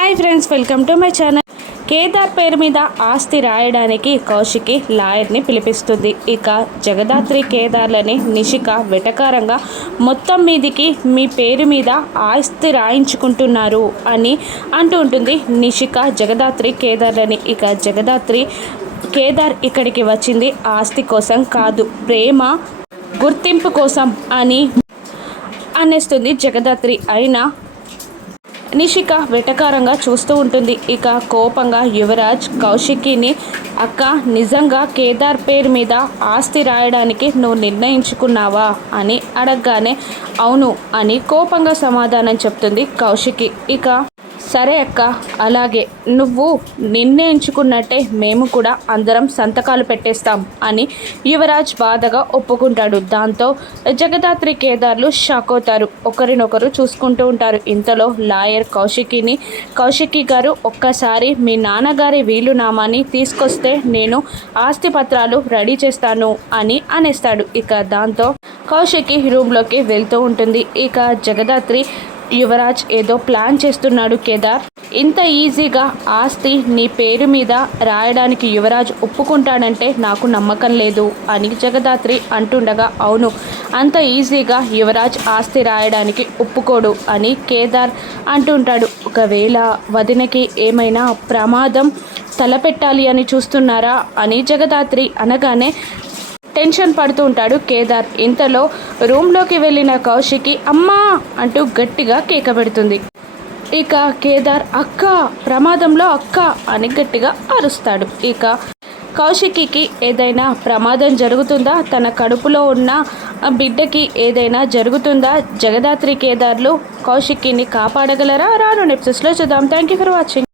Hi friends welcome to my channel Kedar పేరు మీద ఆస్తి రాయడానికి కౌశికి లాయర్ని పిలిపిస్తుంది. ఇక జగదాత్రి కేదార్లని నిషిక వెటకారంగా మొత్తం మీదికి మీ పేరు మీద ఆస్తి రాయించుకుంటున్నారు అని అంటూ ఉంటుంది నిషిక జగదాత్రి కేదార్లని. ఇక జగదాత్రి కేదార్ ఇక్కడికి వచ్చింది ఆస్తి కోసం కాదు ప్రేమ గుర్తింపు కోసం అని అనేస్తుంది జగదాత్రి. అయినా నిషిక వెటకారంగా చూస్తూ ఉంటుంది. ఇక కోపంగా యువరాజ్ కౌశికిని అక్క నిజంగా కేదార్ పేరు మీద ఆస్తి రాయడానికి నువ్వు నిర్ణయించుకున్నావా అని అడగగానే అవును అని కోపంగా సమాధానం చెప్తుంది కౌశికి. ఇక సరే అక్క అలాగే. నువ్వు నిర్ణయించుకున్నట్టే మేము కూడా అందరం సంతకాలు పెట్టేస్తాం అని యువరాజ్ బాధగా ఒప్పుకుంటాడు. దాంతో జగదాత్రి కేదార్లు షాక్ అవుతారు. ఒకరినొకరు చూసుకుంటూ ఉంటారు. ఇంతలో లాయర్ కౌశికిని కౌశికి గారు ఒక్కసారి మీ నాన్నగారి వీలునామాని తీసుకొస్తే నేను ఆస్తి పత్రాలు రెడీ చేస్తాను అని అనేస్తాడు. ఇక దాంతో కౌశికి రూమ్లోకి వెళ్తూ ఉంటుంది. ఇక జగదాత్రి యువరాజ్ ఏదో ప్లాన్ చేస్తున్నాడు కేదార్. ఇంత ఈజీగా ఆస్తి నీ పేరు మీద రాయడానికి యువరాజ్ ఒప్పుకుంటాడంటే నాకు నమ్మకం లేదు అని జగదాత్రి అంటుండగా అవును అంత ఈజీగా యువరాజ్ ఆస్తి రాయడానికి ఒప్పుకోడు అని కేదార్ అంటుంటాడు. ఒకవేళ వదినకి ఏమైనా ప్రమాదం తలపెట్టాలి అని చూస్తున్నారా అని జగదాత్రి అనగానే టెన్షన్ పడుతూ ఉంటాడు కేదార్. ఇంతలో రూమ్లోకి వెళ్ళిన కౌశికి అమ్మా! అంటూ గట్టిగా కేక పెడుతుంది. ఇక కేదార్ అక్క ప్రమాదంలో అక్క! అని గట్టిగా అరుస్తాడు. ఇక కౌశికికి ఏదైనా ప్రమాదం జరుగుతుందా? తన కడుపులో ఉన్న ఆ బిడ్డకి ఏదైనా జరుగుతుందా? జగదాత్రి కేదార్లు కౌశికిని కాపాడగలరా? రాను నెప్సెస్లో చూద్దాం. Thank you for watching.